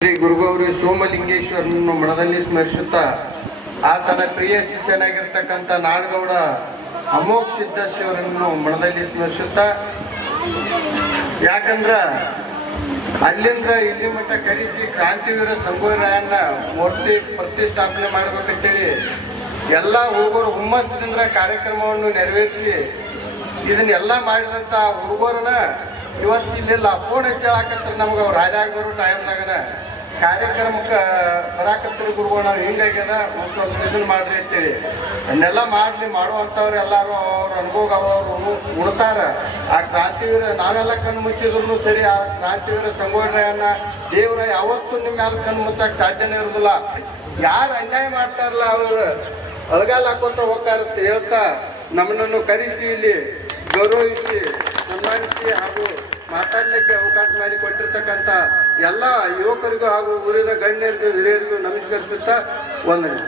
ಶ್ರೀ ಗುರುಗೌರಿ ಸೋಮಲಿಂಗೇಶ್ವರನನ್ನು ಮನದಲ್ಲಿ ಸ್ಮರಿಸುತ್ತಾ ಆತನ ಪ್ರಿಯ ಶಿಷ್ಯನಾಗಿರ್ತಕ್ಕಂಥ ನಾಡಗೌಡ ಅಮೋಘ ಸಿದ್ದೇಶ್ವರನ್ನು ಮನದಲ್ಲಿ ಸ್ಮರಿಸುತ್ತಾ, ಯಾಕಂದ್ರ ಅಲ್ಲಿಂದ ಇಲ್ಲಿ ಮಟ್ಟ ಕರೆಸಿ ಕ್ರಾಂತಿವೀರ ಸಂಗೊಳ್ಳಿರಾಯಣ್ಣ ಮೂರ್ತಿ ಪ್ರತಿಷ್ಠಾಪನೆ ಮಾಡ್ಬೇಕಂತೇಳಿ ಎಲ್ಲ ಹುಡುಗರು ಹುಮ್ಮಸ್ಸಿನಿಂದ ಕಾರ್ಯಕ್ರಮವನ್ನು ನೆರವೇರಿಸಿ ಇದನ್ನೆಲ್ಲ ಮಾಡಿದಂಥ ಹುಡುಗರನ್ನ ಇವತ್ತು ಇಲ್ಲೆಲ್ಲ ಫೋನ್ ಹೆಚ್ಚಾಕತ್ರ ನಮ್ಗೆ ಅವ್ರು ರಾಜಾಗ ಬರೋ ಕಾರ್ಯಕ್ರಮಕ್ಕೆ ಬರಾಕತ್ರ ಗುರುಗಳು ನಾವು ಹಿಂಗಾಗ್ಯದ, ಒಂದು ಸ್ವಲ್ಪ ಇದನ್ನ ಮಾಡ್ರಿ ಅಂತೇಳಿ. ಅದನ್ನೆಲ್ಲ ಮಾಡಲಿ ಮಾಡುವಂಥವ್ರು ಎಲ್ಲರೂ ಅವ್ರ ಅನುಭವ ಅವರು ಉಣ್ತಾರ. ಆ ಕ್ರಾಂತಿವೀರ, ನಾವೆಲ್ಲ ಕಣ್ಣು ಮುಚ್ಚಿದ್ರು ಸರಿ, ಆ ಕ್ರಾಂತಿವೀರ ಸಂಘಟನೆಯನ್ನ ದೇವರ ಯಾವತ್ತೂ ನಿಮ್ಮ ಮೇಲೆ ಕಣ್ಣು ಮುಚ್ಚಕ್ಕೆ ಸಾಧ್ಯನೇ ಇರೋದಿಲ್ಲ. ಯಾರು ಅನ್ಯಾಯ ಮಾಡ್ತಾರಲ್ಲ ಅವರು? ಅಳಗಾಲ ಹಾಕೋತ ಅಂತ ಹೇಳ್ತಾ ನಮ್ಮನ್ನು ಕರೆಸಿ ಇಲ್ಲಿ. ಗೌರವಿಸಿ, ಸನ್ಮಾನಿಸಿ ಹಾಗೂ ಮಾತಾಡಲಿಕ್ಕೆ ಅವಕಾಶ ಮಾಡಿ ಕೊಟ್ಟಿರ್ತಕ್ಕಂಥ ಎಲ್ಲ ಯುವಕರಿಗೂ ಹಾಗೂ ಊರಿನ ಗಣ್ಯರಿಗೂ, ಹಿರಿಯರಿಗೂ ನಮಸ್ಕರಿಸುತ್ತಾ ವಂದನೆ.